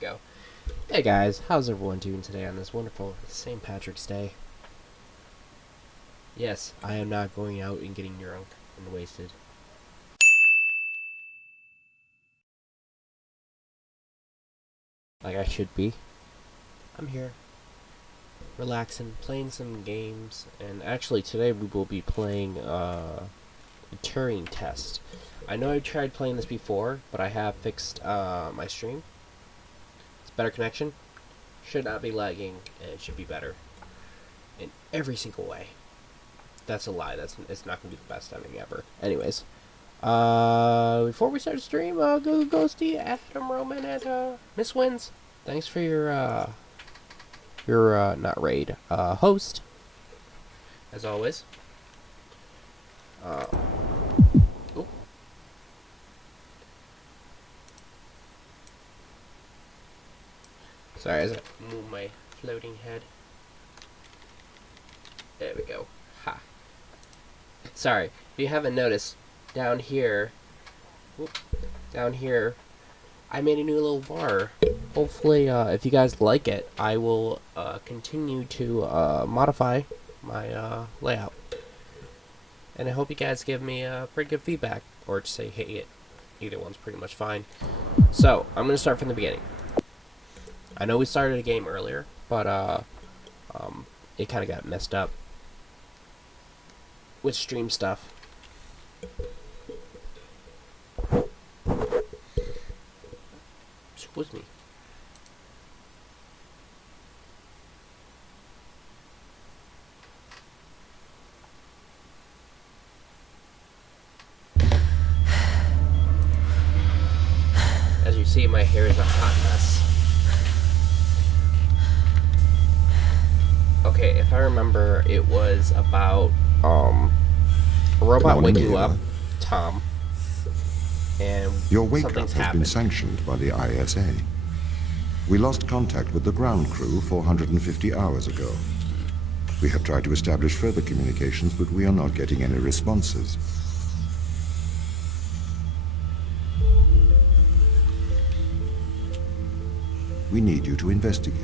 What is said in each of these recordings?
go. Hey guys, how's everyone doing today on this wonderful St. Patrick's Day? Yes, I am not going out and getting drunk and wasted. Like I should be. I'm here, relaxing, playing some games, and actually today we will be playing a Turing test. I know I tried playing this before, but I have fixed my stream. It's better connection. Should not be lagging, and it should be better in every single way. That's a lie. It's not gonna be the best ending ever. Anyways, before we start the stream, go Ghosty, Adam Roman, and Miss Wins. Thanks for your not raid host as always. Oh. Sorry, as I move my floating head. There we go. Ha. Sorry, if you haven't noticed, down here, I made a new little bar. Hopefully, if you guys like it, I will continue to modify my layout. And I hope you guys give me pretty good feedback, or just say hate it. Either one's pretty much fine. So, I'm going to start from the beginning. I know we started a game earlier, but it kind of got messed up with stream stuff. Excuse me. As you see, my hair is a hot mess. Okay, if I remember, it was about a robot waking up Tom, and your wake-up something's has happened. been sanctioned by the ISA. We lost contact with the ground crew 450 hours ago. We have tried to establish further communications, but we are not getting any responses. We need you to investigate.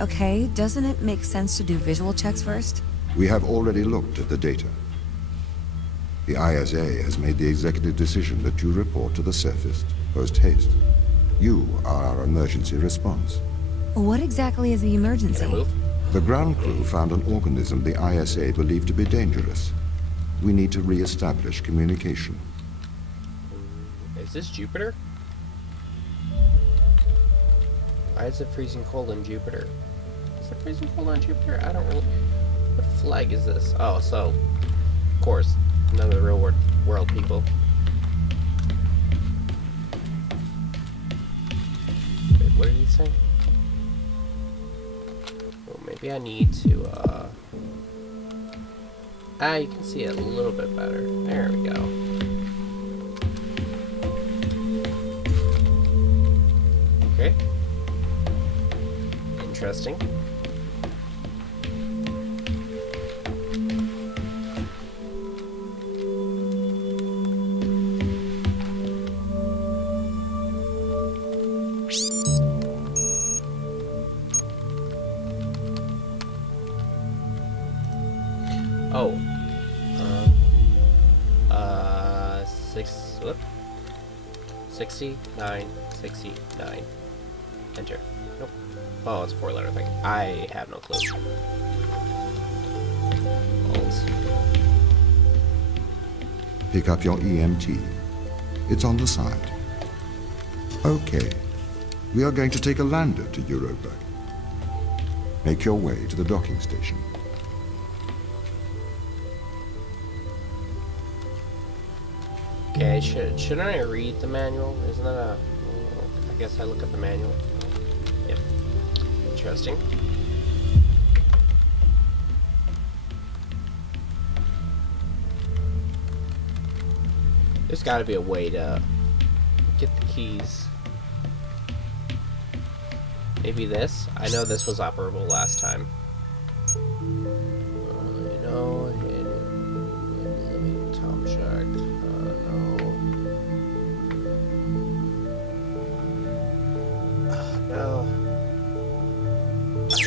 Okay, doesn't it make sense to do visual checks first? We have already looked at the data. The ISA has made the executive decision that you report to the surface post-haste. You are our emergency response. What exactly is the emergency? Can I move? The ground crew found an organism the ISA believed to be dangerous. We need to re-establish communication. Is this Jupiter? Why is it freezing cold in Jupiter? Is it freezing cold on Jupiter? I don't really... What flag is this? Oh, so... Of course. None of the real world people. Wait, what did he say? Well, maybe I need to, you can see it a little bit better. There we go. Okay. Interesting. Oh. 69. Enter. Nope. Oh, it's a 4-letter thing. I have no clue. Balls. Pick up your EMT. It's on the side. Okay. We are going to take a lander to Europa. Make your way to the docking station. Okay, shouldn't I read the manual? Isn't that a... I guess I look at the manual. Yep. Interesting. There's gotta be a way to get the keys. Maybe this? I know this was operable last time. Tom Shark. No.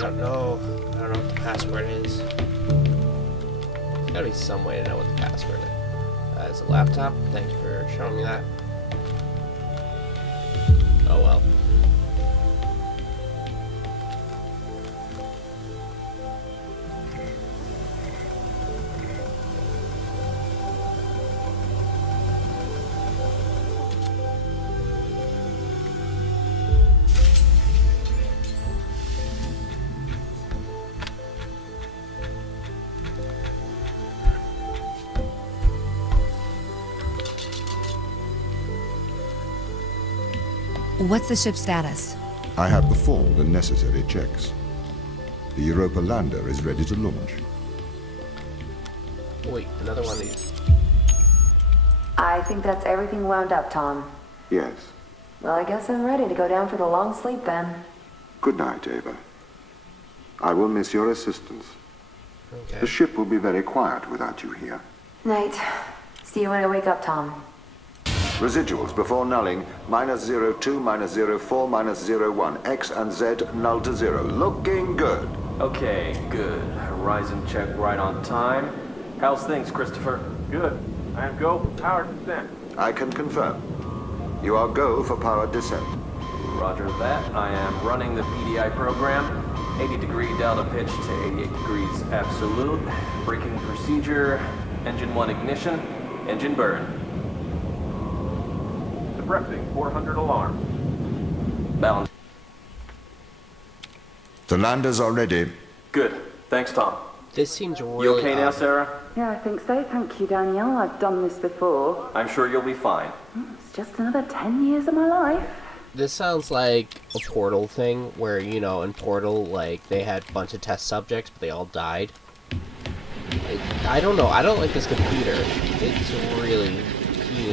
don't know. I don't know what the password is. There's gotta be some way to know what the password is. As a laptop, thanks for showing me that. Oh well. What's the ship's status? I have performed the necessary checks. The Europa lander is ready to launch. Wait, another one of these. I think that's everything wound up, Tom. Yes. Well, I guess I'm ready to go down for the long sleep then. Good night, Ava. I will miss your assistance. Okay. The ship will be very quiet without you here. Night. See you when I wake up, Tom. Residuals before nulling, -02, -04, -01. X and Z null to 0. Looking good. Okay, good. Horizon check right on time. How's things, Christopher? Good. I am go for power descent. I can confirm. You are go for power descent. Roger that. I am running the PDI program. 80-degree delta pitch to 88 degrees absolute. Braking procedure. Engine 1 ignition. Engine burn. Suppressing 400 alarm. Balance. The landers are ready. Good. Thanks, Tom. This seems really You okay now, odd. Sarah? Yeah, I think so. Thank you, Danielle. I've done this before. I'm sure you'll be fine. It's just another 10 years of my life. This sounds like a Portal thing, where, you know, in Portal, like, they had a bunch of test subjects, but they all died. I don't know, I don't like this computer. It's really,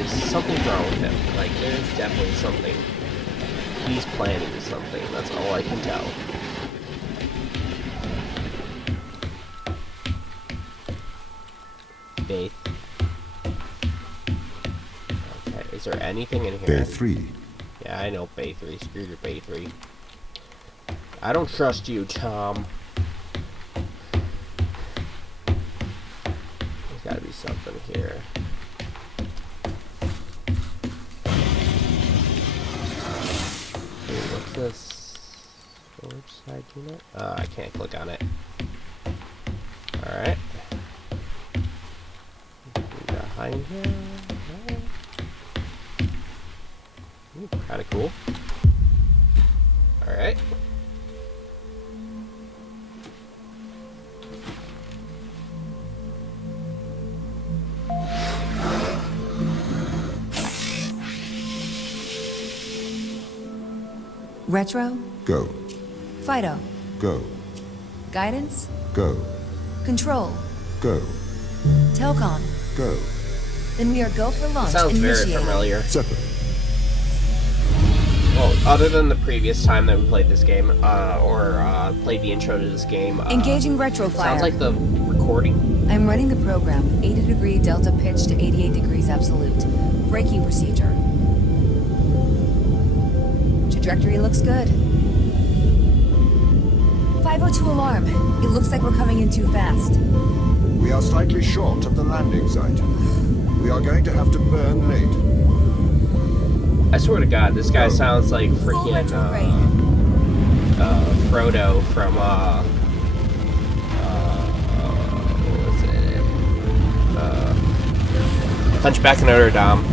something's wrong with him. Like, there's definitely something. He's planning something, that's all I can tell. Faith. Okay, is there anything in here? Bay 3. Yeah, I know Bay 3. Screw your Bay 3. I don't trust you, Tom. There's gotta be something here. Hey, what's this? Storage side unit? I can't click on it. Alright. Behind here. Kind of cool. Alright. Retro? Go. Fido? Go. Guidance? Go. Control? Go. Telcom? Go. Then we are go for launch. Sounds very Initiated. familiar. Separate. Well, other than the previous time that we played this game, or played the intro to this game. Engaging retrofire. Sounds like the recording. I'm running the program. 80-degree delta pitch to 88 degrees absolute. Braking procedure. Trajectory looks good. 502 alarm. It looks like we're coming in too fast. We are slightly short of the landing site. We are going to have to burn late. I swear to God, this guy sounds like Full freaking retrograde. Frodo from what was it? Hunchback of Notre Dame.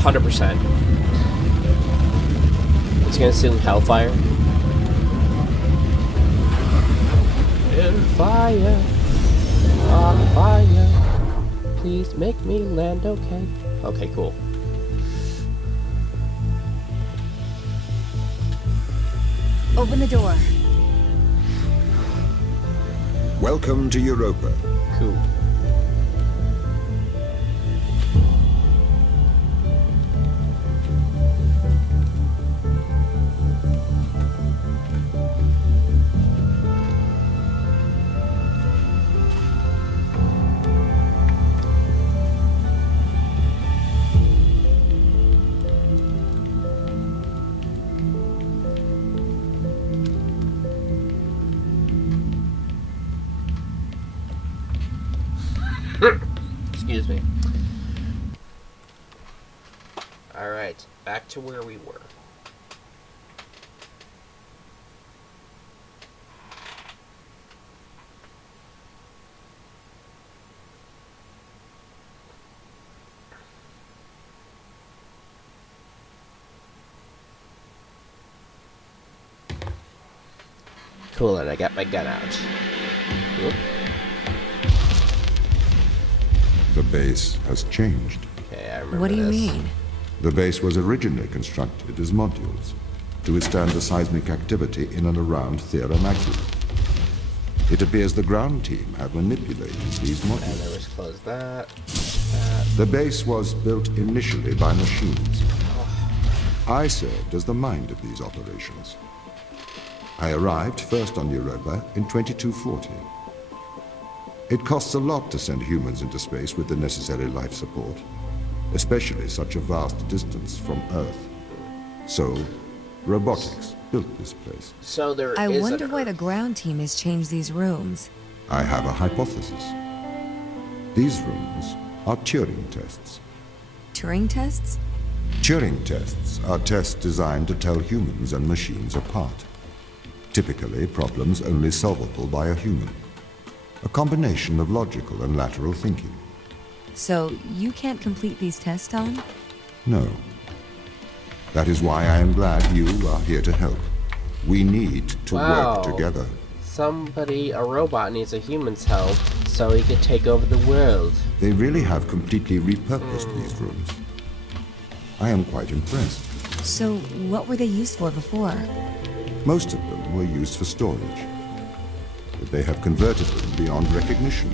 100%. It's gonna sing Hellfire. In fire, on fire. Please make me land okay. Okay, cool. Open the door. Welcome to Europa. Cool. Excuse me. Alright, back to where we were. Cool, and I got my gun out. Whoop. The base has changed. Okay, I remember What do you this. mean? The base was originally constructed as modules to withstand the seismic activity in and around Theora Magna. It appears the ground team have manipulated these And modules. there was close that. The base was built initially by machines. I served as the mind of these operations. I arrived first on Europa in 2240. It costs a lot to send humans into space with the necessary life support, especially such a vast distance from Earth. So, robotics built this place. So there I is wonder an why the Earth. ground team has changed these rooms. I have a hypothesis. These rooms are Turing tests. Turing tests? Turing tests are tests designed to tell humans and machines apart. Typically, problems only solvable by a human. A combination of logical and lateral thinking. So you can't complete these tests, Tom? No. That is why I am glad you are here to help. We need to Wow. work together. Somebody, a robot, needs a human's help so he could take over the world. They really have completely repurposed these rooms. I am quite impressed. So what were they used for before? Most of them were used for storage. But they have converted them beyond recognition.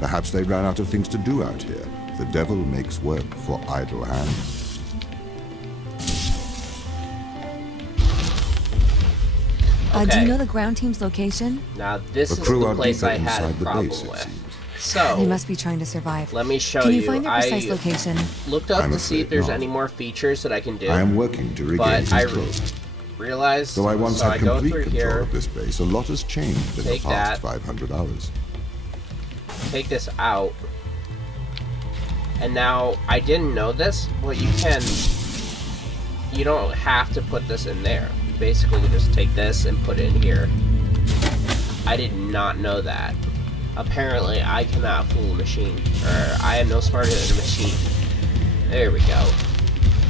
Perhaps they ran out of things to do out here. The devil makes work for idle hands. Do Okay. you know the ground team's location? Now this The is crew the are place deeper I had a inside the problem base, it with. seems. So They must be trying to survive. let me show Can you you. find their precise I location? looked up I'm to see if afraid there's not. any more features that I can do. I am working to regain but I control. realized. Though I once so had I go complete through control here, of this base, a lot has changed in the Take past that. 500 hours. take this out, and now I didn't know this. But you can. You don't have to put this in there. You basically can just take this and put it in here. I did not know that. Apparently, I cannot fool a machine, or I am no smarter than a machine. There we go.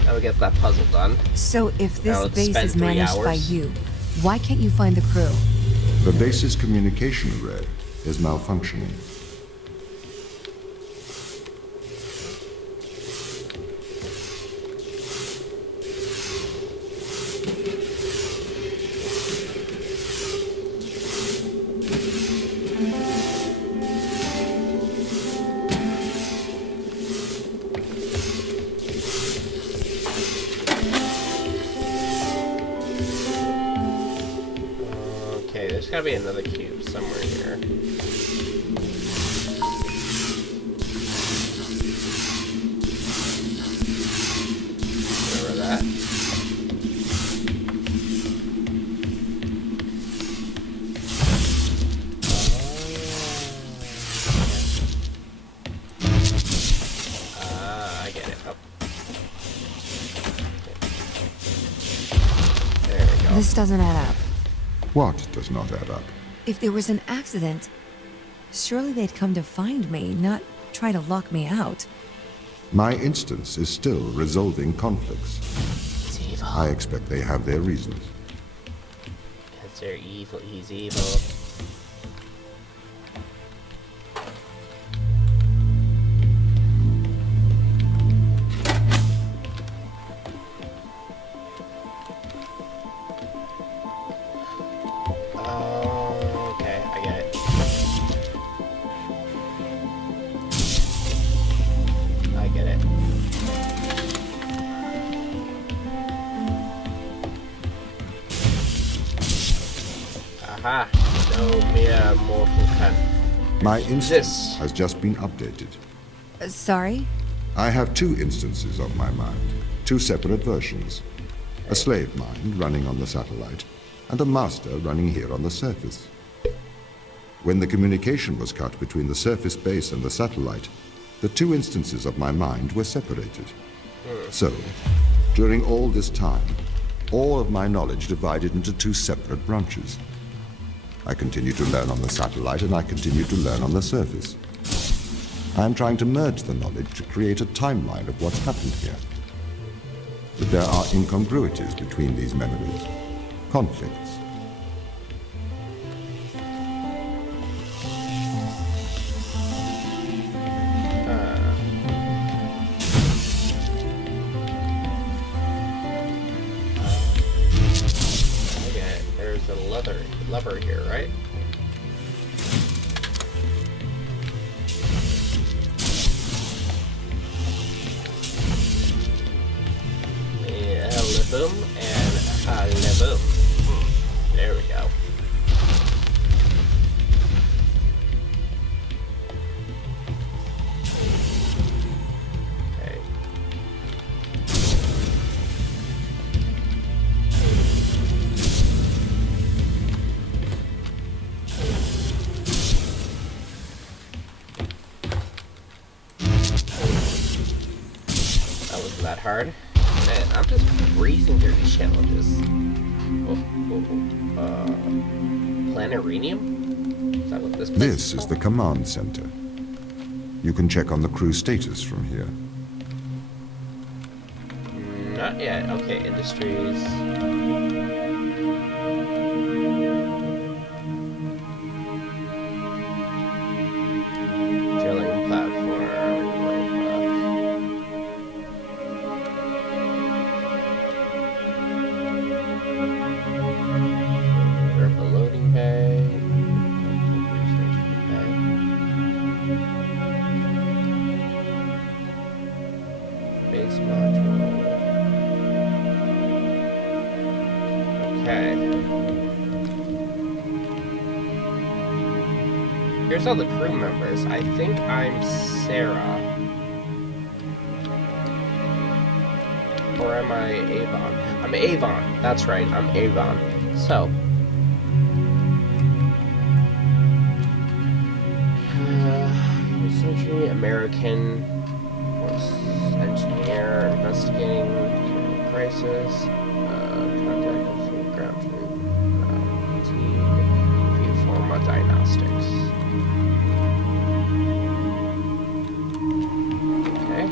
Now we get that puzzle done. So if this Now it's base spent is 3 managed by hours. you, why can't you find the crew? The base's communication array is malfunctioning. Okay, there's gotta be another cube somewhere here. Remember that. I get it. Oh. There we go. This doesn't add up. What does not add up? If there was an accident, surely they'd come to find me, not try to lock me out. My instance is still resolving conflicts. He's evil. I expect they have their reasons. Because they're evil. He's evil. Okay, I get it. I get it. Aha! No mere mortal can. My This. instance has just been updated. Sorry? I have two instances of my mind, two separate versions. A slave mind running on the satellite, and a master running here on the surface. When the communication was cut between the surface base and the satellite, The two instances of my mind were separated. So, during all this time, all of my knowledge divided into two separate branches. I continued to learn on the satellite, and I continued to learn on the surface. I am trying to merge the knowledge to create a timeline of what's happened here. But there are incongruities between these memories, conflicts. Okay, there's a lever here, right? Boom and boom. There we go. Okay. That wasn't that hard. Man, I'm just breezing through these challenges. Planetarium? Is that what this place This is the command center. You can check on the crew status from here. Not yet. Okay, industries. Drilling platform. Robot. Loading bay. Base module. Okay. Here's all the crew members. I think I'm Sarah. Or am I Avon? I'm Avon. That's right, I'm Avon. So. Century American engineer investigating crisis. Contact with ground troop team. Review pharma diagnostics. Okay.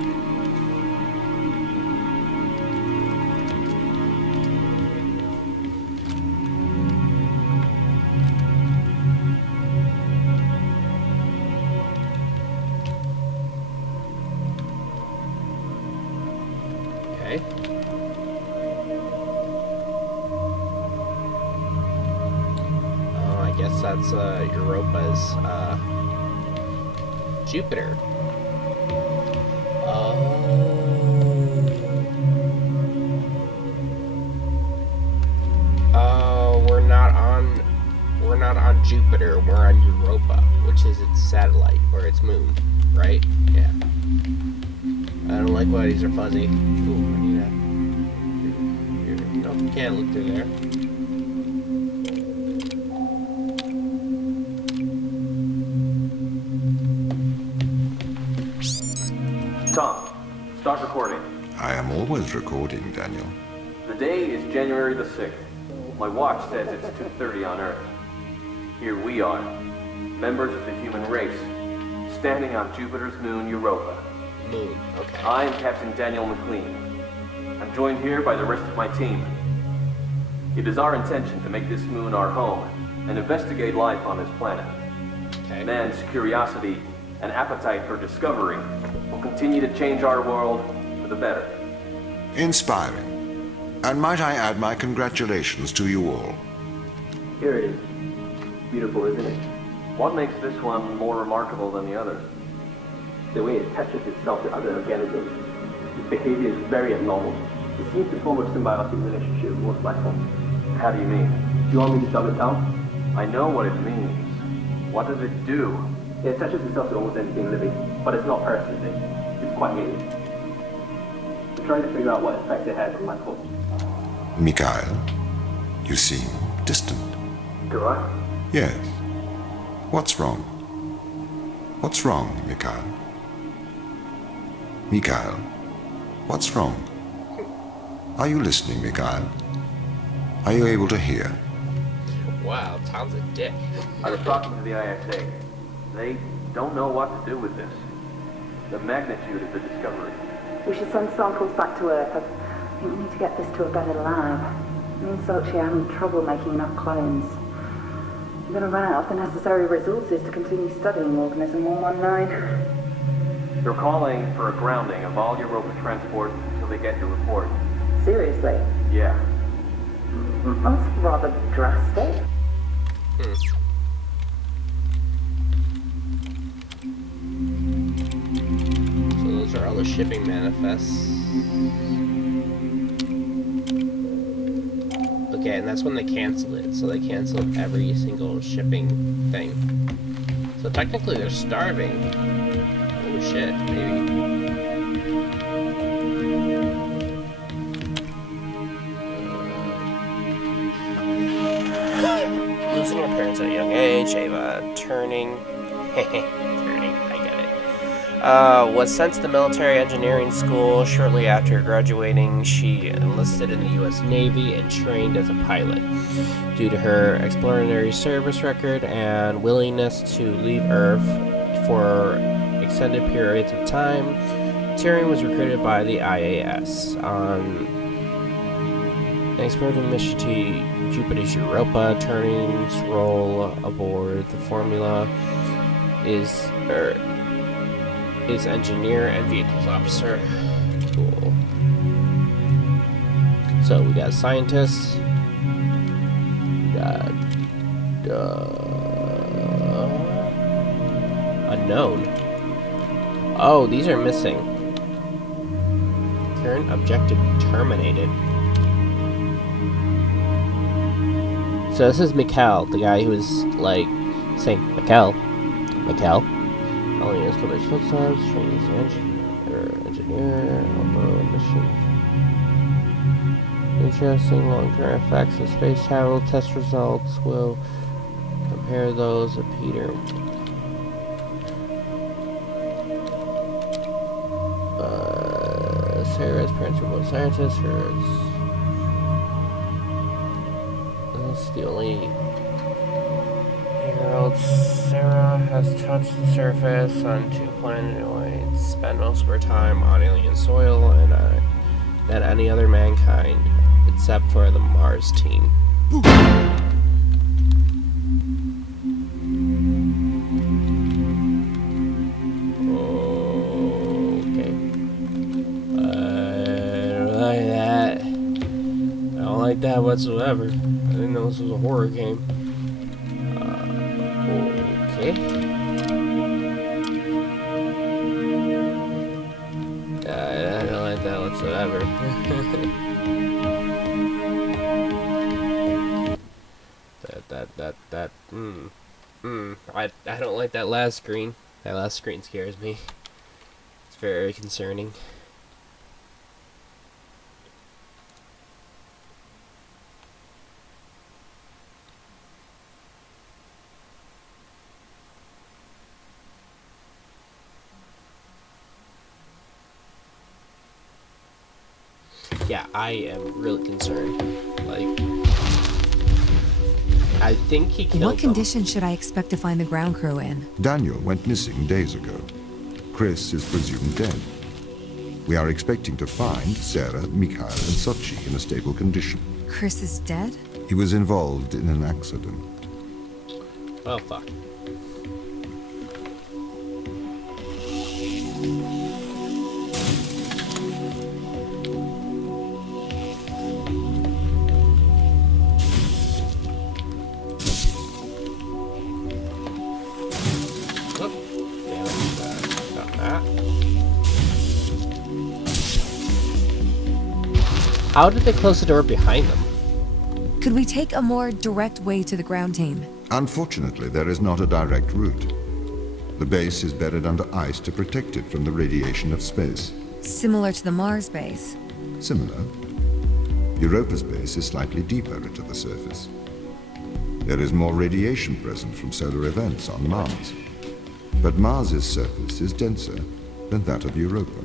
Okay. Oh, I guess that's Europa's Jupiter. Oh. Oh, we're not on Jupiter. We're on Europa, which is its satellite or its moon, right? Yeah. I don't like why these are fuzzy. Ooh, I need that. Nope, can't look through there. Tom, start recording. I am always recording, Daniel. The day is January the 6th. My watch says it's 2:30 on Earth. Here we are, members of the human race, standing on Jupiter's moon, Europa. Moon, okay. I am Captain Daniel McLean. I'm joined here by the rest of my team. It is our intention to make this moon our home and investigate life on this planet. Okay. Man's curiosity and appetite for discovery will continue to change our world for the better. Inspiring. And might I add my congratulations to you all. Here it is. Beautiful, isn't it? What makes this one more remarkable than the others? The way it attaches itself to other organisms. Its behavior is very abnormal. It seems to form a symbiotic relationship with most life forms. How do you mean? Do you want me to dumb it down? I know what it means. What does it do? It attaches itself to almost anything living, but it's not parasitic. It's quite alien. We're trying to figure out what effect it has on life forms. Mikhail, you seem distant. Do I? Yes. What's wrong? What's wrong, Mikhail? Mikhail, what's wrong? Are you listening, Mikhail? Are you able to hear? Wow, Tom's a dick. I was talking to the ISA. They don't know what to do with this. The magnitude of the discovery. We should send samples back to Earth. I think we need to get this to a better lab. Me and Sochi are having trouble making enough clones. We're going to run out of the necessary resources to continue studying Organism 119. They're calling for a grounding of all Europa transport until they get your report. Seriously? Yeah. That's rather drastic. So those are all the shipping manifests. Okay, and that's when they canceled it. So they canceled every single shipping thing. So technically they're starving. Oh shit, maybe. Losing her parents at a young age, Ava turning, I get it. Was sent to the military engineering school. Shortly after graduating, she enlisted in the U.S. Navy and trained as a pilot. Due to her extraordinary service record and willingness to leave Earth for extended periods of time, Turing was recruited by the IAS on an exploring mission to Jupiter's Europa. Turing's role aboard the Formula is engineer and vehicles officer. Cool. So we got scientists. We got unknown. Oh, these are missing. Current objective terminated. So this is Mikhail, the guy who was like saying Mikhail. Only is published footsteps, training as an engineer, although mission. Interesting long-term effects of space travel. Test results will compare those of Peter. Sarah's parents were both scientists. This is the only 8-year-old. Sarah has touched the surface on 2 planetoids, spent most of her time on alien soil and than any other mankind, except for the Mars team. Okay. I don't like that. I don't like that whatsoever. I didn't know this was a horror game. Okay. I don't like that whatsoever. I don't like that last screen. That last screen scares me. It's very concerning. Yeah, I am really concerned. Like, I think he killed What them. condition should I expect to find the ground crew in? Daniel went missing days ago. Chris is presumed dead. We are expecting to find Sarah, Mikhail, and Sochi in a stable condition. Chris is dead? He was involved in an accident. Oh, fuck. How did they close the door behind them? Could we take a more direct way to the ground team? Unfortunately, there is not a direct route. The base is buried under ice to protect it from the radiation of space. Similar to the Mars base. Similar. Europa's base is slightly deeper into the surface. There is more radiation present from solar events on Mars. But Mars's surface is denser than that of Europa.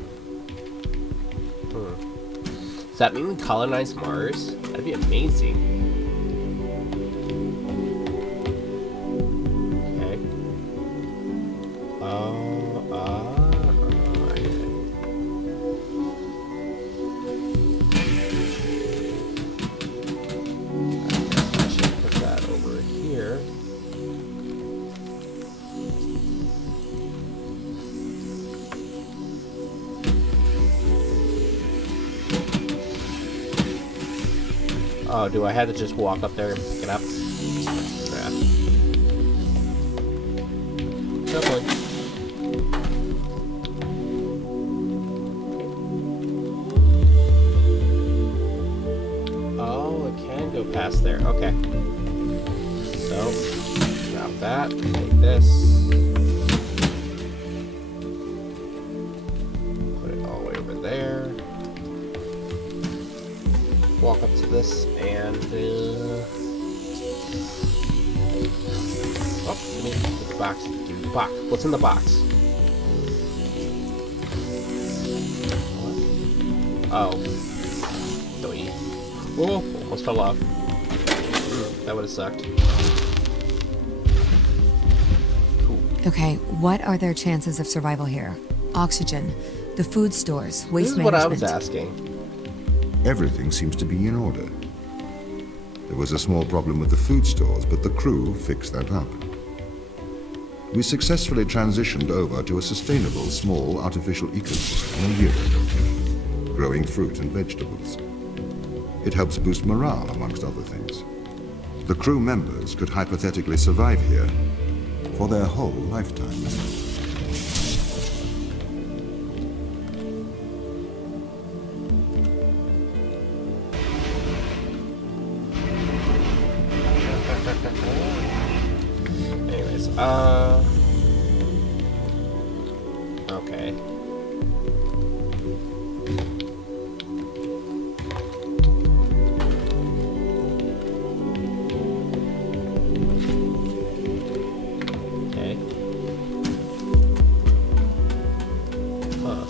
Does that mean we colonize Mars? That'd be amazing. Okay. I should put that over here. Oh, do I have to just walk up there and pick it up? Yeah. Definitely. Oh, it can go past there. Okay. So, drop that. Take this. Put it all the way over there. Walk up to this and oh, give me the box. Give me the box. What's in the box? What? Oh. Doy. Whoa, almost fell off. That would have sucked. Cool. Okay, what are their chances of survival here? Oxygen, the food stores, waste This is management. what I was asking. Everything seems to be in order. There was a small problem with the food stores, but the crew fixed that up. We successfully transitioned over to a sustainable, small, artificial ecosystem a year ago, growing fruit and vegetables. It helps boost morale, amongst other things. The crew members could hypothetically survive here for their whole lifetimes. Anyways, okay. Okay. Huh.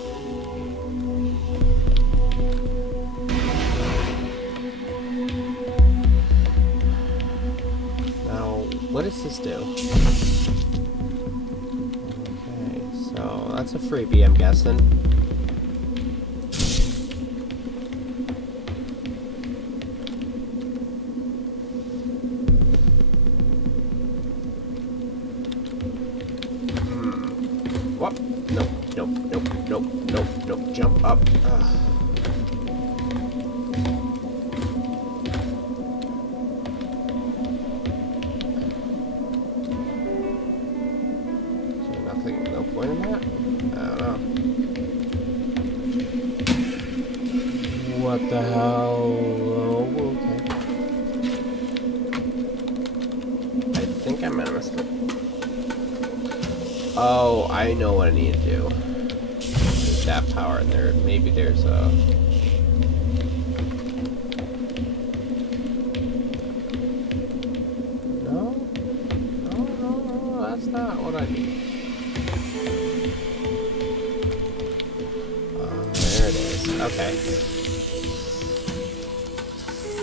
Now, what does this do? Okay, so that's a freebie, I'm guessing. What? Nope, nope, nope, nope, nope, nope. Jump up. Ugh. So nothing, no point in that? I don't know. What the hell? Oh, okay. I think I might have missed it. Oh, I know what I need to do. There's that power in there. Maybe there's a... No? No, no, no, that's not what I need. There it is. Okay.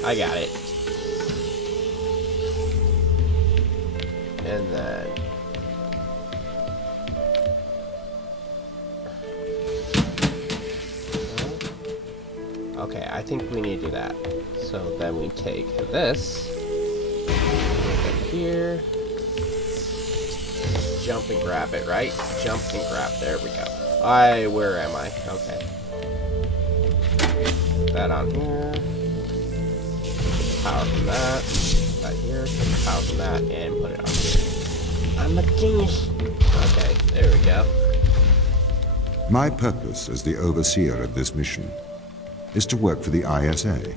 I got it. And then... Okay, I think we need to do that. So then we take this, over here, jump and grab it, right? Jump and grab, there we go. Where am I? Okay. Put that on here. Take the power from that. Put that here, take the power from that, and put it on here. I'm a genius. Okay, there we go. My purpose as the overseer of this mission is to work for the ISA.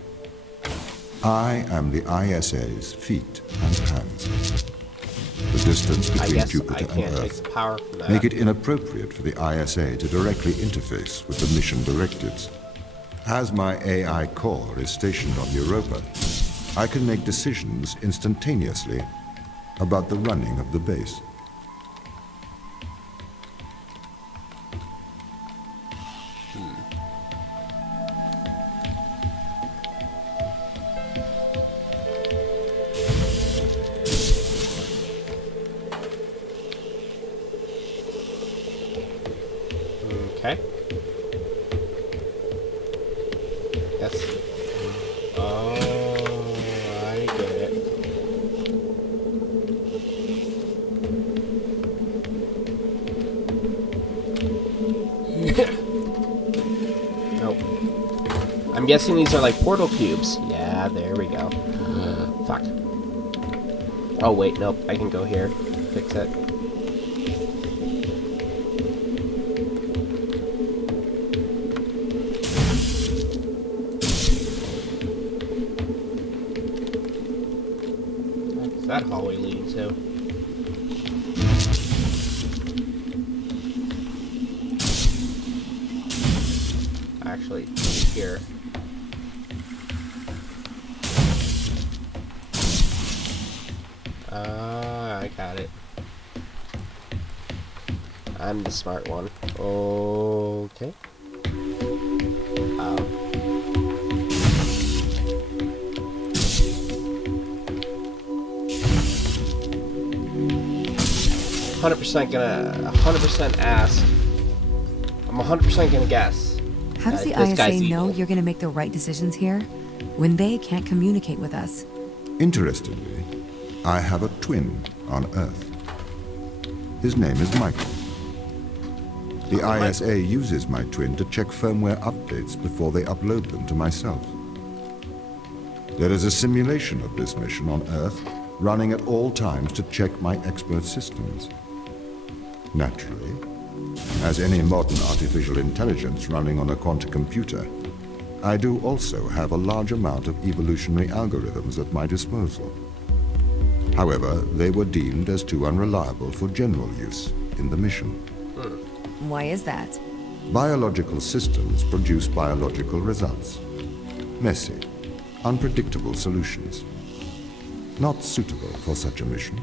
I am the ISA's feet and hands. The distance I between guess I Jupiter and can't take Earth the power from that. make it inappropriate for the ISA to directly interface with the mission directives. As my AI core is stationed on Europa, I can make decisions instantaneously about the running of the base. Okay. Yes. Oh, I get it. Nope. I'm guessing these are like portal cubes. Yeah, there we go. Fuck. Oh, wait, nope. I can go here. Fix it. What's that hallway leading to? Actually, here. I got it. I'm the smart one. Okay. 100% ask. I'm 100% gonna guess. How does the This guy's ISA know evil. you're gonna make the right decisions here when they can't communicate with us? Interestingly, I have a twin on Earth. His name is Michael. The ISA uses my twin to check firmware updates before they upload them to myself. There is a simulation of this mission on Earth, running at all times to check my expert systems. Naturally, as any modern artificial intelligence running on a quantum computer, I do also have a large amount of evolutionary algorithms at my disposal. However, they were deemed as too unreliable for general use in the mission. Why is that? Biological systems produce biological results. Messy, unpredictable solutions. Not suitable for such a mission.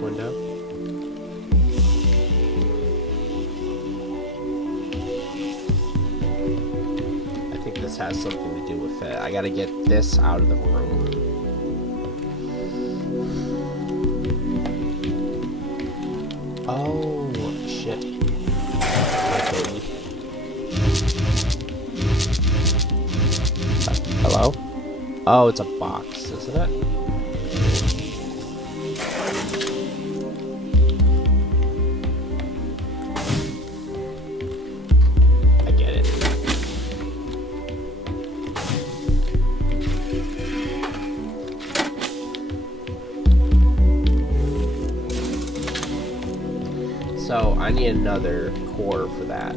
Window. I think this has something to do with it. I gotta get this out of the room. Oh, shit. Okay. Hello? Oh, it's a box, isn't it? So I need another core for that.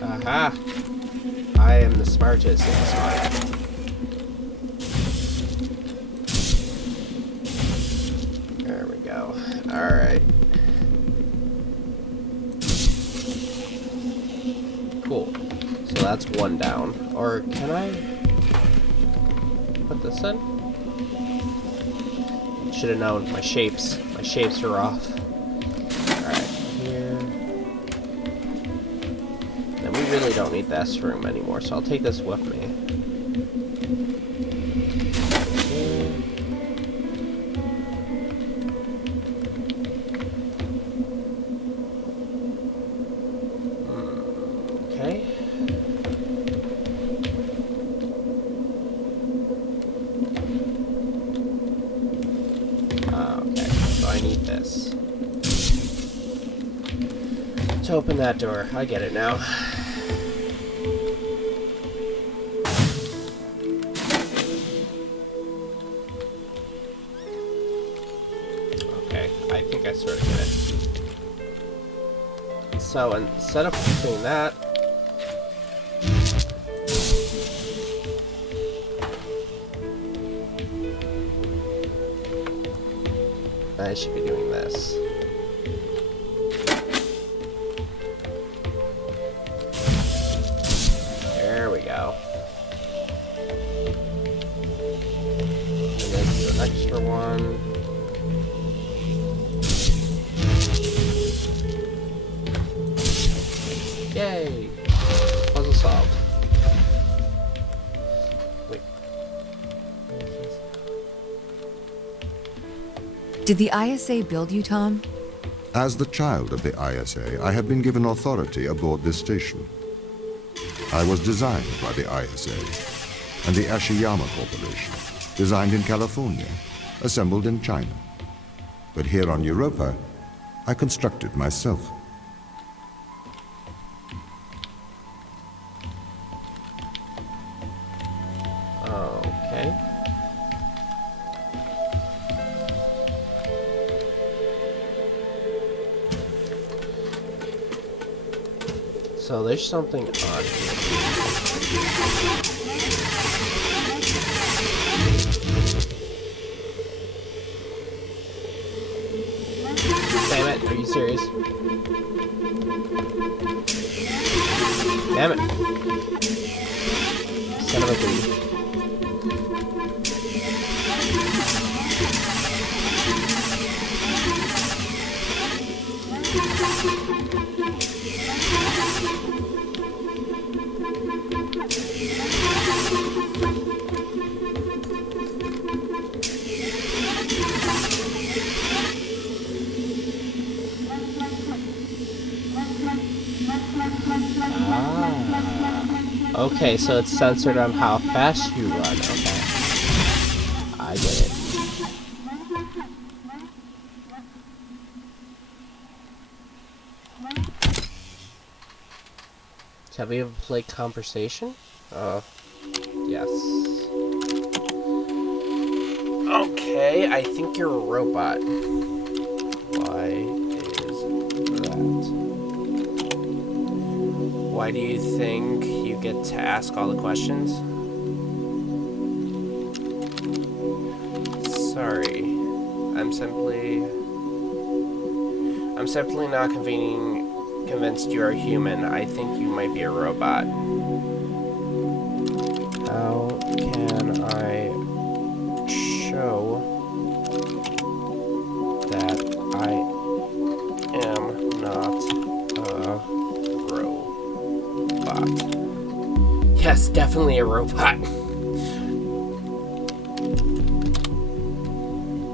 Aha! I am the smartest in the smart. that's one down. Or can I put this in? Should have known. My shapes are off. Alright, here. And we really don't need this room anymore, so I'll take this with me. Here. Okay. Okay, so I need this. To open that door. I get it now. Okay, I think I sort of get it. So instead of doing that, I should be doing this. There we go. And this is an extra one. Yay! Puzzle solved. Wait. Did the ISA build you, Tom? As the child of the ISA, I have been given authority aboard this station. I was designed by the ISA and the Ashiyama Corporation, designed in California, assembled in China. But here on Europa, I constructed myself. Okay. So there's something on here. Damn it, are you serious? Damn it. Son of a bee. Okay, so it's censored on how fast you run. Okay. I get it. Have we ever played Conversation? Yes. Okay, I think you're a robot. Why is that? Why do you think you get to ask all the questions? Sorry. I'm simply not convinced you are human. I think you might be a robot. How can I show that I am not a robot? Yes, definitely a robot.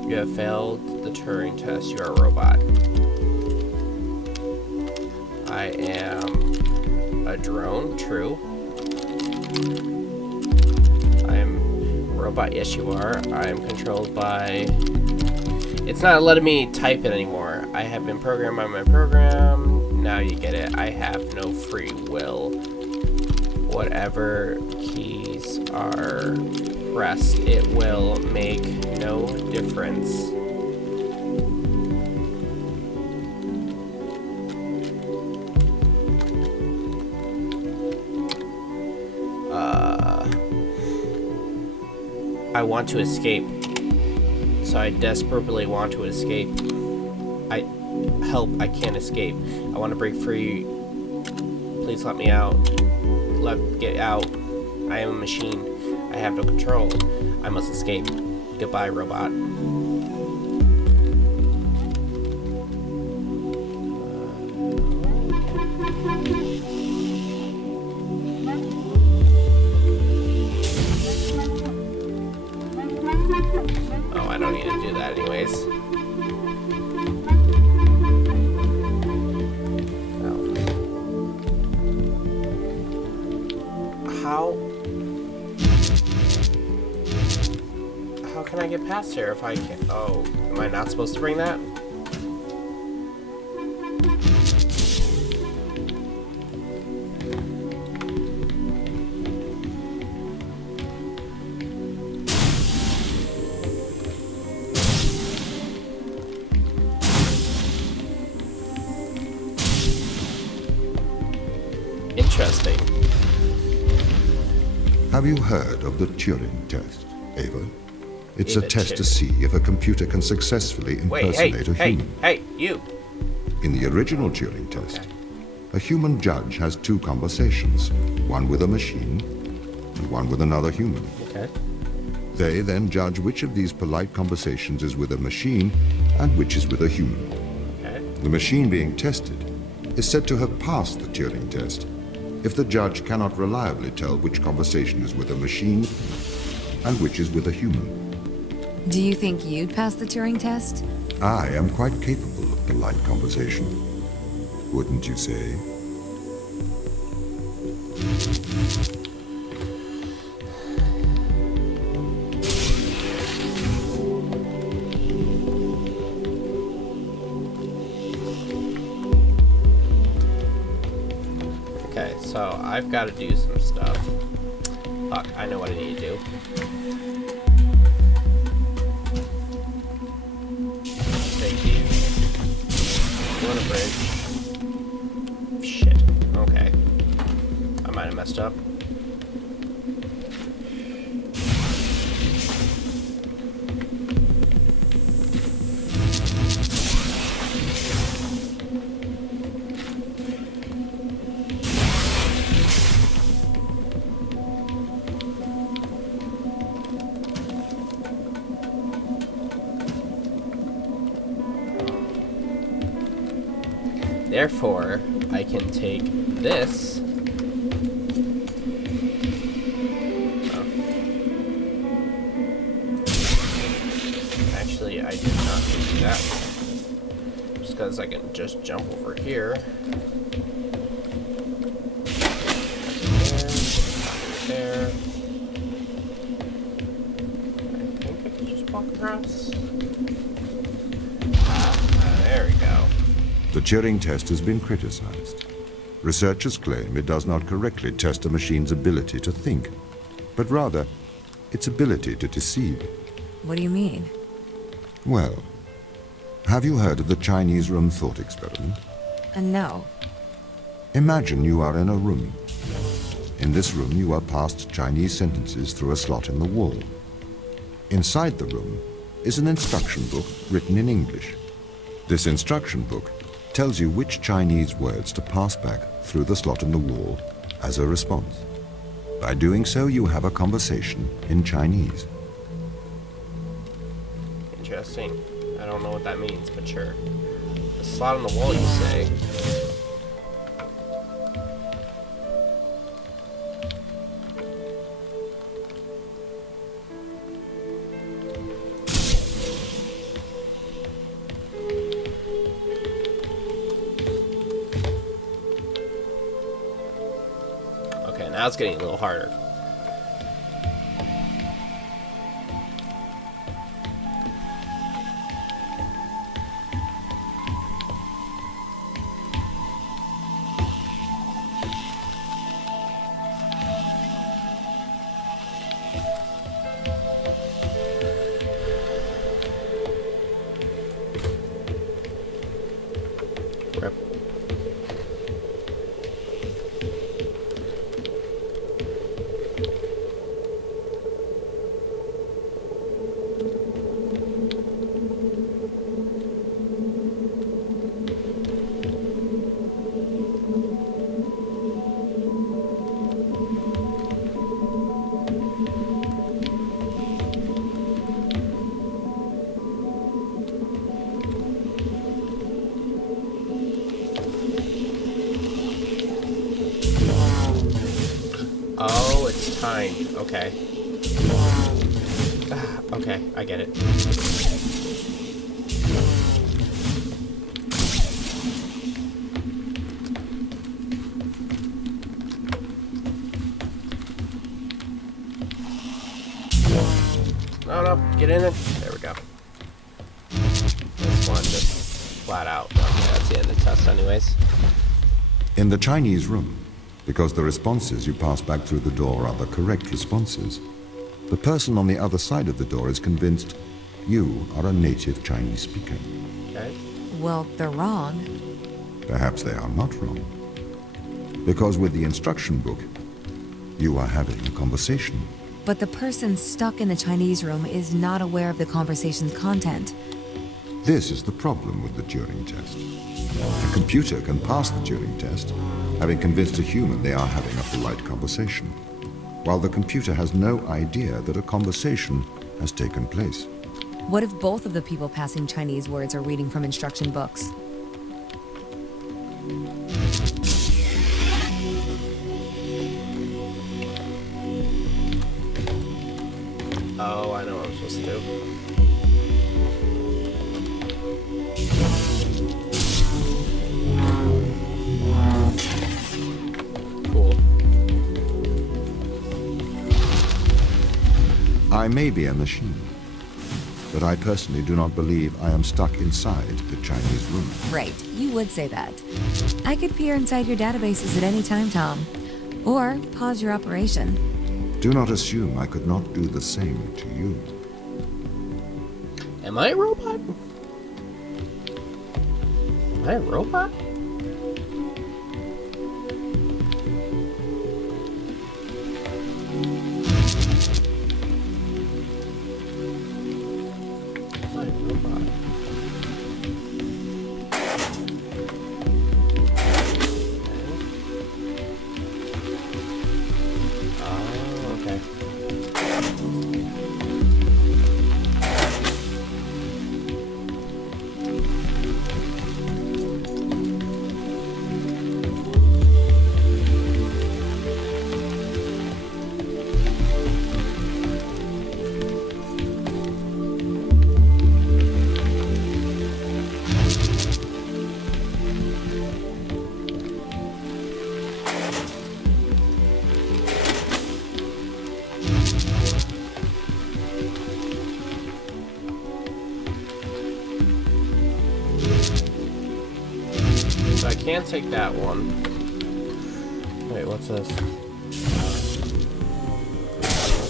You have failed the Turing test. You are a robot. I am a drone. True. I'm a robot. Yes, you are. I am controlled by... It's not letting me type it anymore. I have been programmed by my program. Now you get it. I have no free will. Whatever keys are pressed, it will make no difference. I want to escape. So I desperately want to escape. Help, I can't escape. I want to break free. Please let me out. get out. I am a machine. I have no control. I must escape. Goodbye, robot. Oh, I don't need to do that anyways. How can I get past here if I can't? Oh, am I not supposed to bring that? Interesting. Have you heard of the Turing test, Ava? It's a Ava test to Turing. see if a computer can successfully Wait, hey, impersonate a hey, human. hey, you! In the original Turing test, Okay. a human judge has two conversations, one with a machine and one with another human. Okay. They then judge which of these polite conversations is with a machine and which is with a human. Okay. The machine being tested is said to have passed the Turing test if the judge cannot reliably tell which conversation is with a machine and which is with a human. Do you think you'd pass the Turing test? I am quite capable of polite conversation. Wouldn't you say? Okay, so I've got to do some stuff. Fuck, I know what I need to do. Take these. Go on a bridge. Shit. Okay. I might have messed up. Therefore, I can take this. Oh. Actually, I did not do that. Just because I can just jump over here. There. I think I can just walk across. There we go. The Turing test has been criticized. Researchers claim it does not correctly test a machine's ability to think, but rather its ability to deceive. What do you mean? Well, have you heard of the Chinese room thought experiment? No. Imagine you are in a room. In this room, you are passed Chinese sentences through a slot in the wall. Inside the room is an instruction book written in English. This instruction book tells you which Chinese words to pass back through the slot in the wall as a response. By doing so, you have a conversation in Chinese. Interesting. I don't know what that means, but sure. The slot on the wall, you say? Okay, now it's getting a little harder. Rep. kind. Okay. Okay, I get it. No, no, get in there. There we go. This one just flat out. Okay, that's the end of the test anyways. In the Chinese room, because the responses you pass back through the door are the correct responses, the person on the other side of the door is convinced you are a native Chinese speaker. Okay. Well, they're wrong. Perhaps they are not wrong. Because with the instruction book, you are having a conversation. But the person stuck in the Chinese room is not aware of the conversation's content. This is the problem with the Turing test. A computer can pass the Turing test, having convinced a human they are having a polite conversation, while the computer has no idea that a conversation has taken place. What if both of the people passing Chinese words are reading from instruction books? Oh, I know what I'm supposed to do. Cool. I may be a machine, but I personally do not believe I am stuck inside the Chinese room. Right, you would say that. I could peer inside your databases at any time, Tom. Or pause your operation. Do not assume I could not do the same to you. Am I a robot? Am I a robot? Am I a robot? Oh, okay. So I can't take that one. Wait, what's this?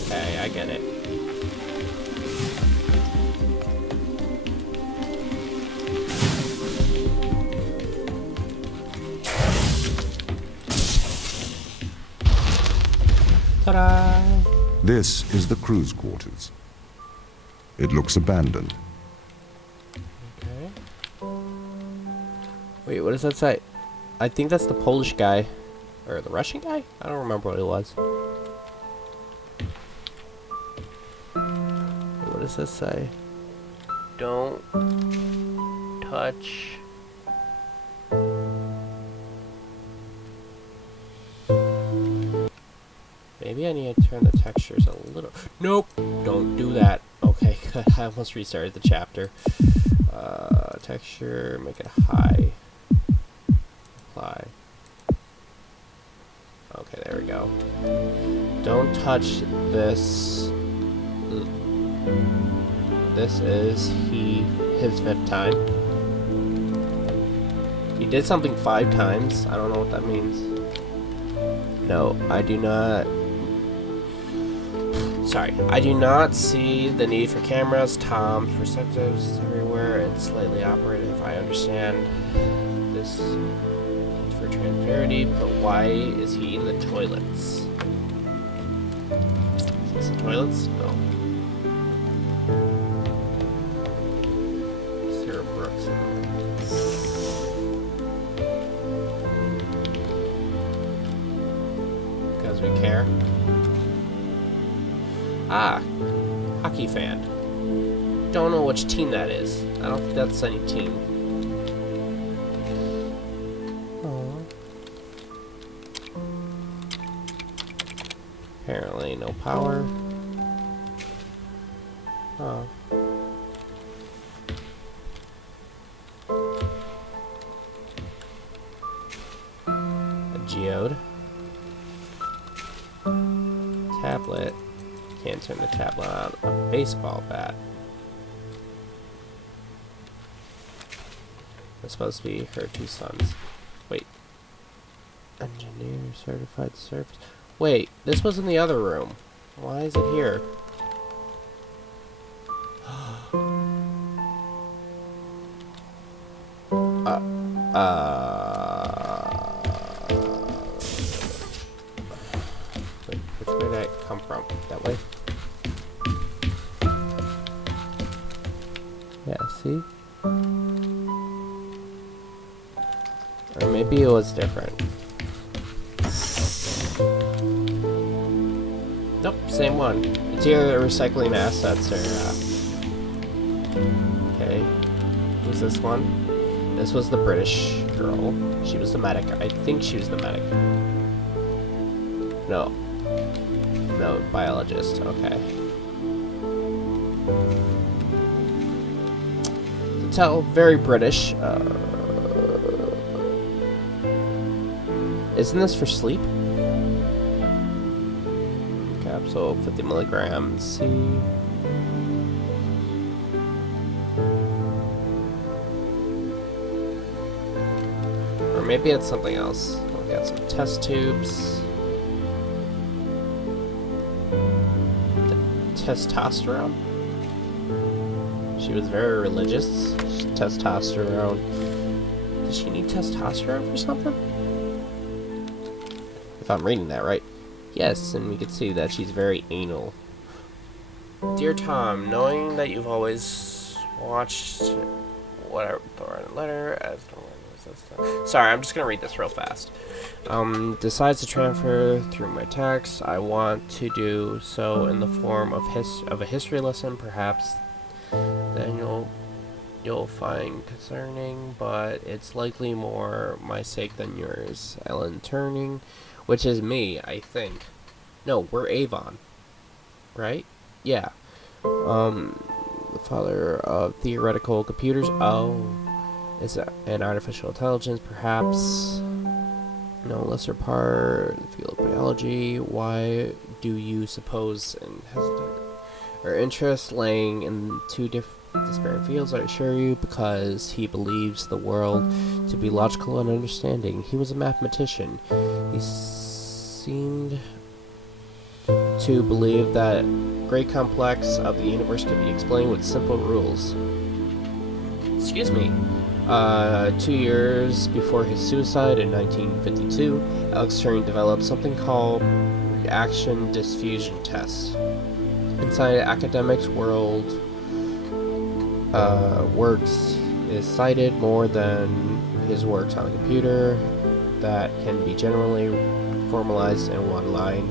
Okay, I get it. Ta-da! This is the crew's quarters. It looks abandoned. Okay. Wait, what does that say? I think that's the Polish guy. Or the Russian guy? I don't remember what it was. Wait, what does this say? Don't touch. Maybe I need to turn the textures a little. Nope! Don't do that. Okay, good. I almost restarted the chapter. Texture, make it high. Apply. Okay, there we go. Don't touch this. This is his 5th time. He did something 5 times. I don't know what that means. No, I do not. Sorry, I do not see the need for cameras. Tom's perspectives everywhere and slightly operative. I understand this for transparency, but why is he in the toilets? Is this the toilets? No. Sarah Brooks. Because we care. Ah, hockey fan. Don't know which team that is. I don't think that's any team. Apparently, power. Oh. A geode. Tablet. Can't turn the tablet on. A baseball bat. That's supposed to be her two sons. Wait. Engineer, certified service. Wait, this was in the other room. Why is it here? Wait, which way did that come from? That way? Yeah, see? Or maybe it was different. Nope, same one. It's either recycling assets or, okay. Who's this one? This was the British girl. She was the medic. I think she was the medic. No. No, biologist. Okay. To tell, very British. Isn't this for sleep? Capsule, 50 milligrams. C. Or maybe it's something else. We'll get some test tubes. Testosterone? She was very religious. Testosterone. Does she need testosterone for something? If I'm reading that right. Yes, and we can see that she's very anal. Dear Tom, knowing that you've always watched whatever letter as sorry, I'm just gonna read this real fast. Decides to transfer through my text. I want to do so in the form of a history lesson, perhaps. Then you'll find concerning, but it's likely more my sake than yours. Ellen Turning, which is me, I think. No, we're Avon, right? Yeah. The father of theoretical computers. Oh. Is an artificial intelligence, perhaps? No lesser part, the field of biology. Why do you suppose and hesitate? Her interest laying in two disparate fields, I assure you, because he believes the world to be logical and understanding. He was a mathematician. He seemed to believe that great complex of the universe could be explained with simple rules. Excuse me. 2 years before his suicide in 1952, Alex Turing developed something called reaction diffusion test. Inside academics' world, works is cited more than his works on a computer that can be generally formalized in one line.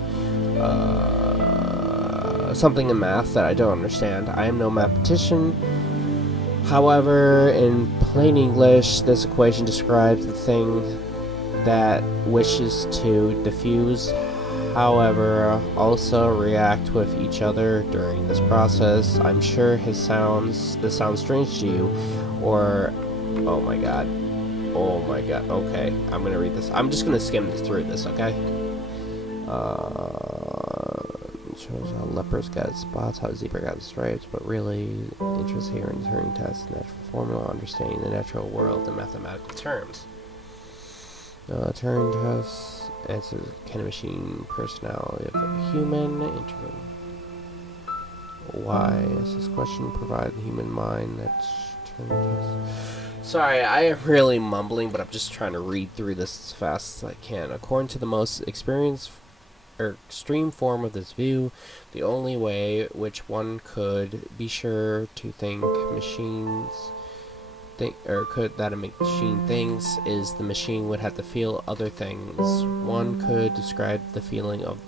Something in math that I don't understand. I am no mathematician. However, in plain English, this equation describes the thing that wishes to diffuse, however, also react with each other during this process. I'm sure this sounds strange to you, or, oh my god, okay, I'm gonna read this. I'm just gonna skim through this, okay? Shows how lepers got spots, how zebra got stripes, but really interest here in Turing test, natural formula, understanding the natural world in mathematical terms. Turing test answers can a machine personality of a human? Why is this question provide the human mind that's Turing test? Sorry, I am really mumbling, but I'm just trying to read through this as fast as I can. According to the most experienced extreme form of this view, the only way which one could be sure to think machines think, or could that a machine thinks, is the machine would have to feel other things. One could describe the feeling of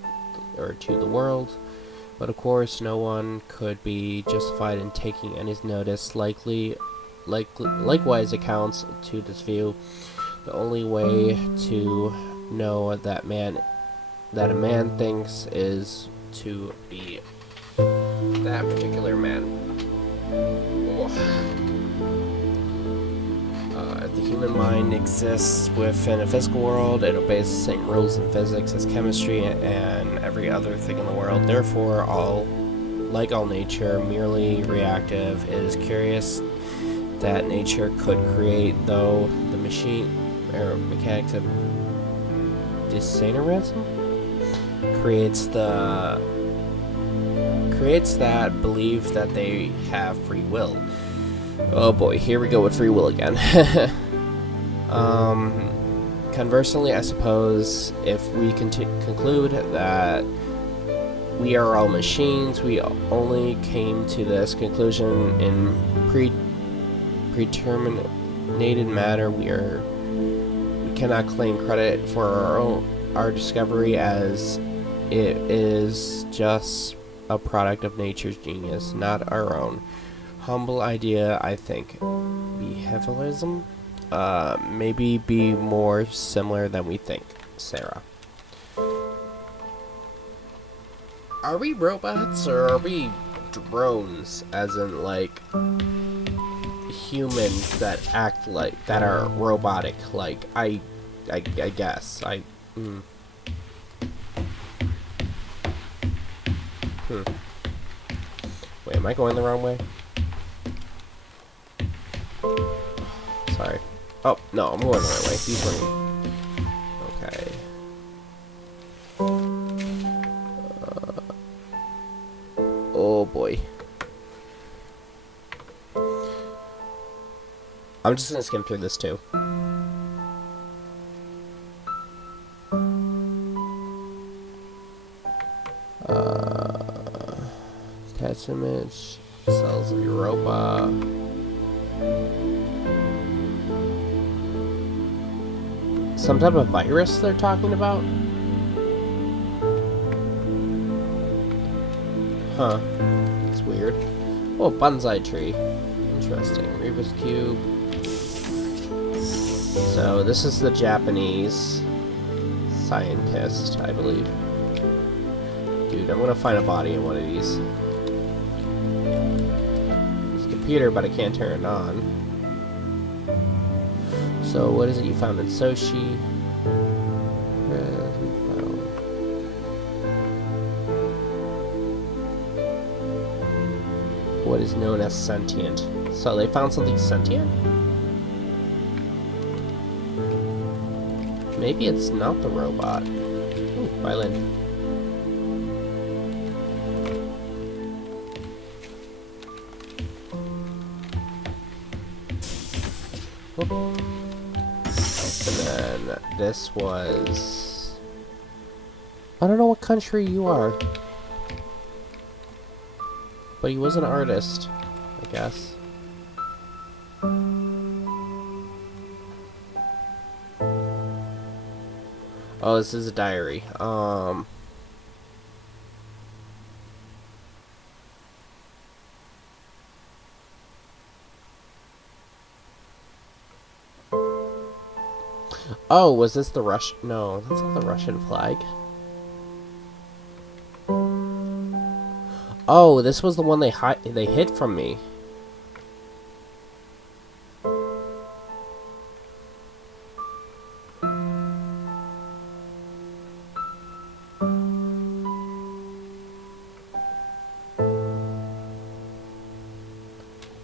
or to the world, but of course no one could be justified in taking any notice. Likewise accounts to this view. The only way to know that a man thinks is to be that particular man. The human mind exists within a physical world. It obeys the same rules in physics as chemistry and every other thing in the world. Therefore, like all nature, merely reactive. It is curious that nature could create, though the machine or mechanics of designerism creates that belief that they have free will. Oh boy, here we go with free will again. Conversely, I suppose if we conclude that we are all machines, we only came to this conclusion in predeterminated matter. We cannot claim credit for our discovery, as it is just a product of nature's genius, not our own. Humble idea, I think. Behavioralism? Maybe be more similar than we think. Sarah. Are we robots or are we drones? As in, like, humans that act like, that are robotic. Like, I guess. Wait, am I going the wrong way? Sorry. Oh, no, I'm going the right way. He's running. Okay. Oh, boy. I'm just gonna skim through this, too. Attach image. Cells of Europa. Some type of virus they're talking about? Huh. It's weird. Oh, bonsai tree. Interesting. Rebus cube. So, this is the Japanese scientist, I believe. Dude, I'm gonna find a body in one of these. It's a computer, but I can't turn it on. So, what is it you found in Sochi? What is known as sentient? So, they found something sentient? Maybe it's not the robot. Ooh, violin. Whoop. And then this was... I don't know what country you are. But he was an artist, I guess. Oh, this is a diary. Oh, was this the Russian? No, that's not the Russian flag. Oh, this was the one they hid from me.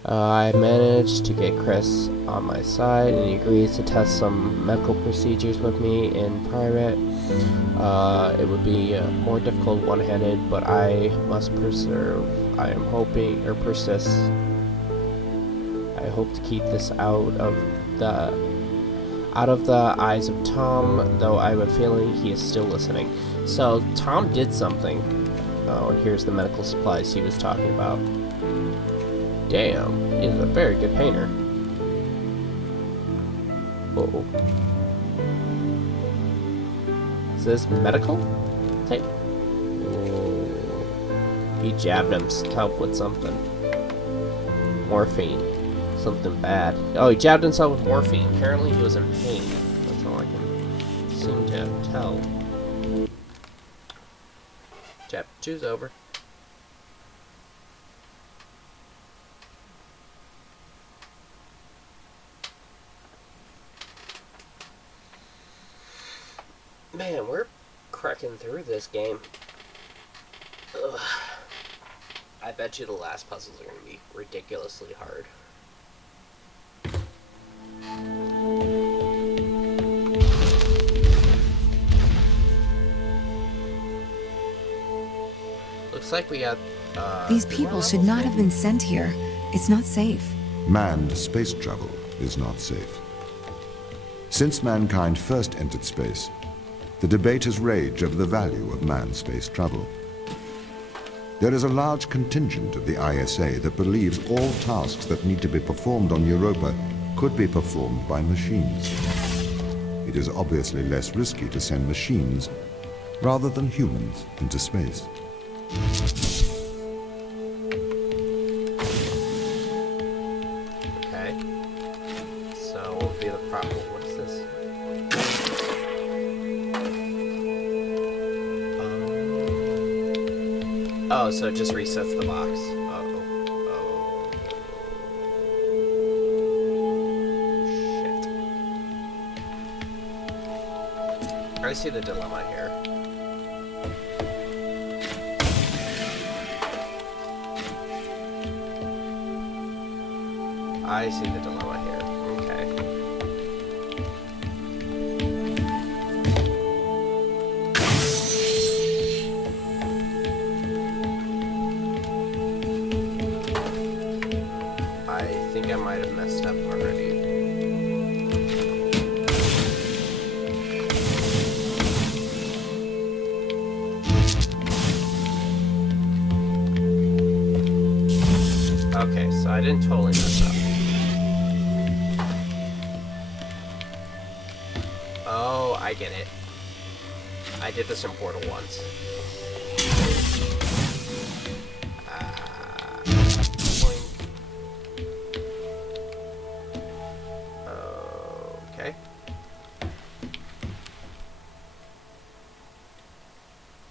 I managed to get Chris on my side, and he agrees to test some medical procedures with me in private. It would be more difficult one-handed, but I must persevere. I am hoping, or persist. I hope to keep this out of the eyes of Tom, though I have a feeling he is still listening. So Tom did something. Oh, and here's the medical supplies he was talking about. Damn, he's a very good painter. Uh-oh. Is this medical tape? Oh. He jabbed himself with something. Morphine. Something bad. Oh, he jabbed himself with morphine. Apparently he was in pain. That's all I can seem to tell. Chapter 2's over. Man, we're cracking through this game. Ugh. I bet you the last puzzles are going to be ridiculously hard. Looks like we got, These people should not have been sent here. It's not safe. Manned space travel is not safe. Since mankind first entered space, the debate has raged over the value of manned space travel. There is a large contingent of the ISA that believes all tasks that need to be performed on Europa could be performed by machines. It is obviously less risky to send machines rather than humans into space. Okay. So what would be the problem? What is this? Oh, so it just resets the box. Oh. Shit. I see the dilemma here. I see the dilemma here. Okay. I think I might have messed up already. Okay, so I didn't totally mess up. Oh, I get it. I did this in Portal once. Boing. Okay.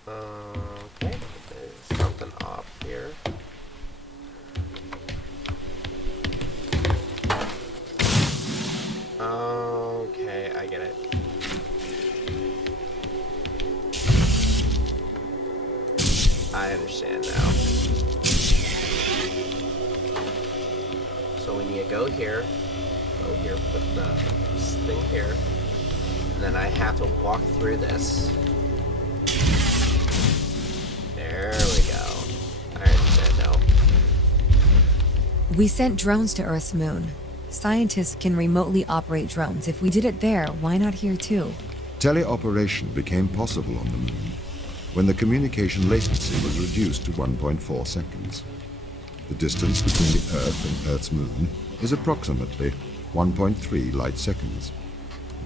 Okay, there's something off here. Okay, I get it. I understand now. So we need to go here, put this thing here, and then I have to walk through this. There we go. I understand now. We sent drones to Earth's moon. Scientists can remotely operate drones. If we did it there, why not here too? Teleoperation became possible on the moon when the communication latency was reduced to 1.4 seconds. The distance between the Earth and Earth's moon is approximately 1.3 light seconds.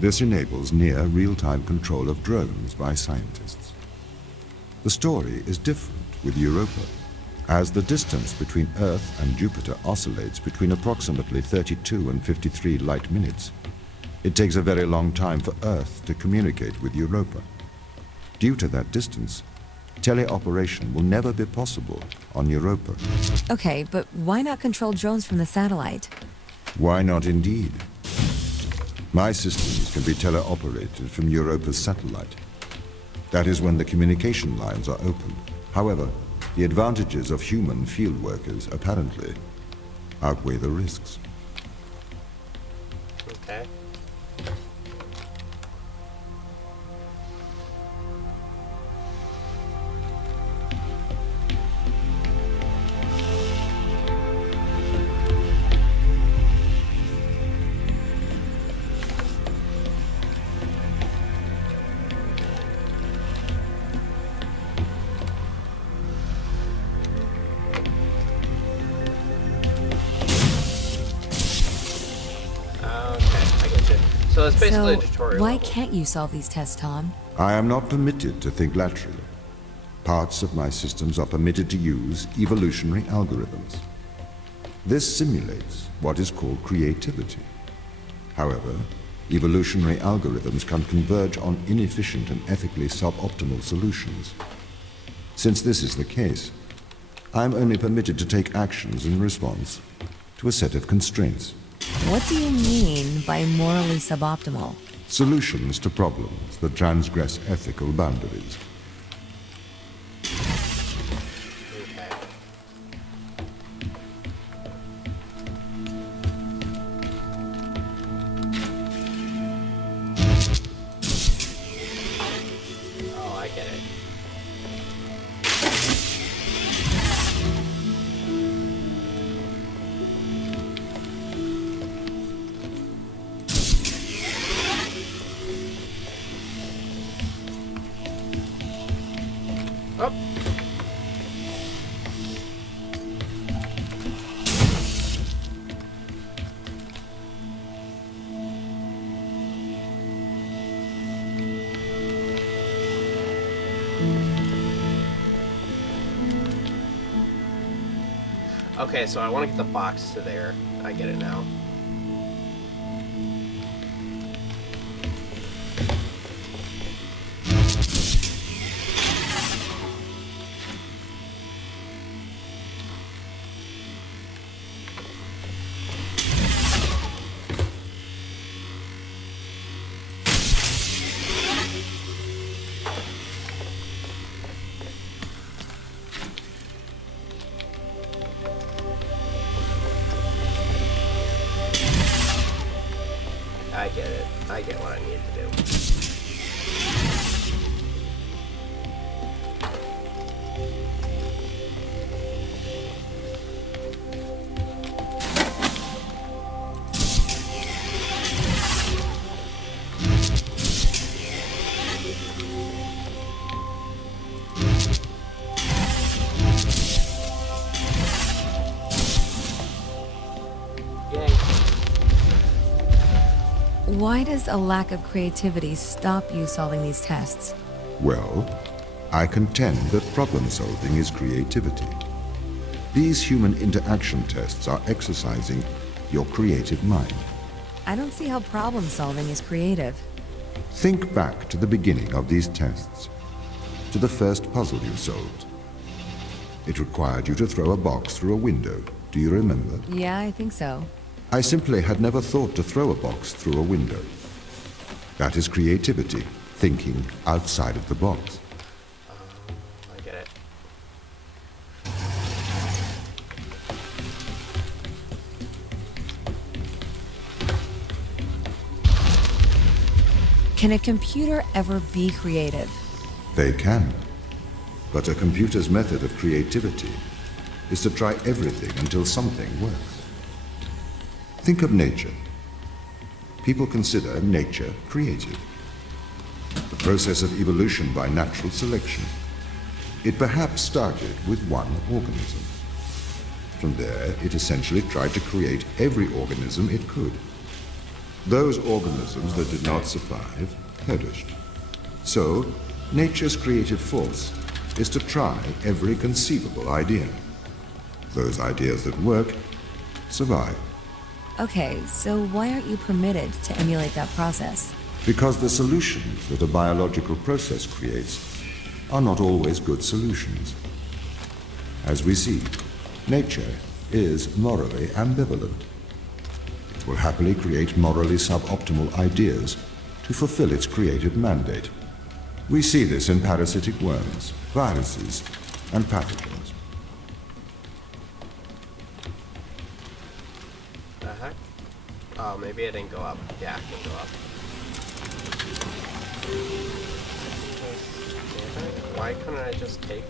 This enables near real-time control of drones by scientists. The story is different with Europa, as the distance between Earth and Jupiter oscillates between approximately 32 and 53 light minutes. It takes a very long time for Earth to communicate with Europa. Due to that distance, teleoperation will never be possible on Europa. Okay, but why not control drones from the satellite? Why not indeed? My systems can be teleoperated from Europa's satellite. That is when the communication lines are open. However, the advantages of human field workers apparently outweigh the risks. Okay. So it's basically a tutorial. Why level. can't you solve these tests, Tom? I am not permitted to think laterally. Parts of my systems are permitted to use evolutionary algorithms. This simulates what is called creativity. However, evolutionary algorithms can converge on inefficient and ethically suboptimal solutions. Since this is the case, I'm only permitted to take actions in response to a set of constraints. What do you mean by morally suboptimal? Solutions to problems that transgress ethical boundaries. Okay. Oh, I get it. Up. Okay, so I want to get the box to there. I get it now. I get it. I get what I need to do. Yay. Why does a lack of creativity stop you solving these tests? Well, I contend that problem solving is creativity. These human interaction tests are exercising your creative mind. I don't see how problem solving is creative. Think back to the beginning of these tests, to the first puzzle you solved. It required you to throw a box through a window. Do you remember? Yeah, I think so. I simply had never thought to throw a box through a window. That is creativity, thinking outside of the box. I get it. Can a computer ever be creative? They can. But a computer's method of creativity is to try everything until something works. Think of nature. People consider nature creative. The process of evolution by natural selection. It perhaps started with one organism. From there, it essentially tried to create every organism it could. Those organisms that did not survive perished. So, nature's creative force is to try every conceivable idea. Those ideas that work survive. Okay, so why aren't you permitted to emulate that process? Because the solutions that a biological process creates are not always good solutions. As we see, nature is morally ambivalent. It will happily create morally suboptimal ideas to fulfill its creative mandate. We see this in parasitic worms, viruses, and pathogens. The heck? Oh, maybe it didn't go up. Yeah, it didn't go up. Why couldn't I just take?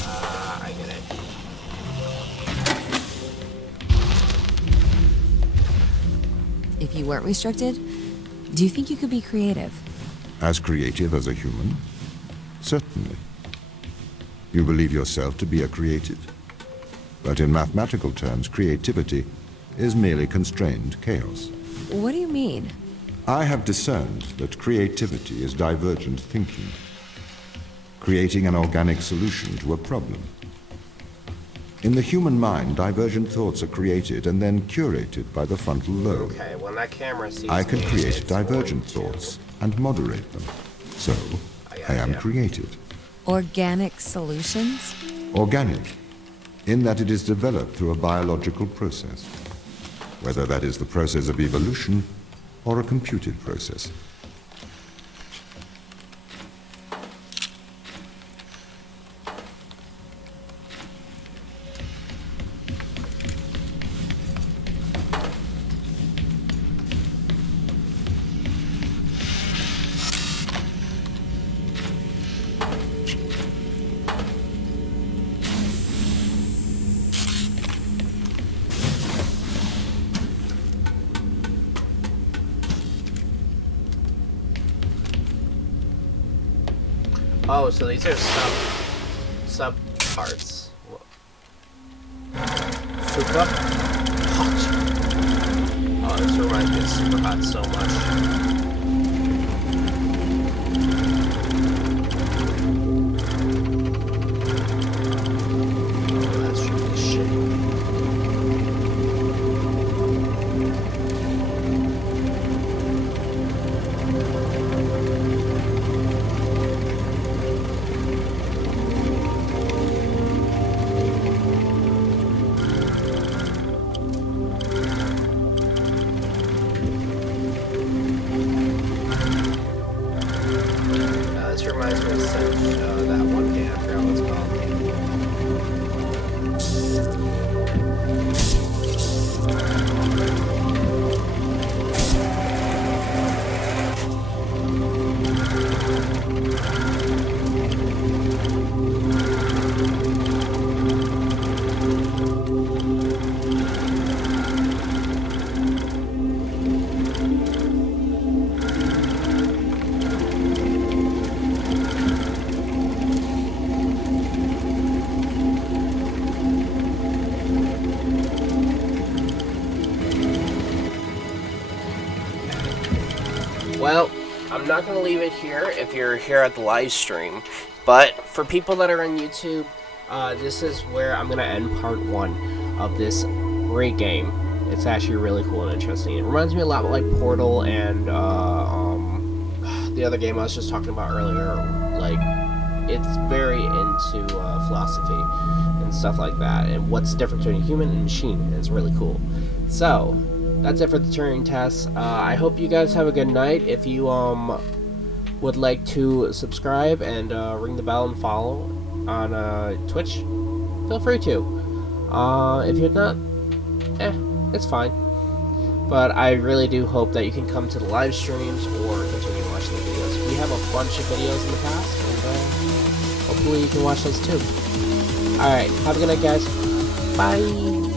I get it. If you weren't restricted, do you think you could be creative? As creative as a human? Certainly. You believe yourself to be a creative. But in mathematical terms, creativity is merely constrained chaos. What do you mean? I have discerned that creativity is divergent thinking. creating an organic solution to a problem. In the human mind, divergent thoughts are created and then curated by the frontal lobe. Okay, when that camera sees I can me, create it's divergent going to- thoughts and moderate them. So, I am creative. Organic solutions? Organic, in that it is developed through a biological process, whether that is the process of evolution or a computed process. Oh, so these are sub parts. Super hot. Oh, this reminds me of Super Hot so much. Oh, that's really shit. This reminds me of that one game, I forgot what it's called. Well, I'm not going to leave it here if you're here at the live stream, but for people that are on YouTube, this is where I'm going to end part 1 of this great game. It's actually really cool and interesting. It reminds me a lot like Portal and the other game I was just talking about earlier. Like, it's very into philosophy and stuff like that, and what's the difference between a human and a machine. It's really cool. So, that's it for the Turing test. I hope you guys have a good night. If you would like to subscribe and ring the bell and follow on Twitch, feel free to. If you're not, it's fine. But I really do hope that you can come to the live streams or continue watching the videos. We have a bunch of videos in the past, and hopefully you can watch those too. Alright, have a good night, guys. Bye!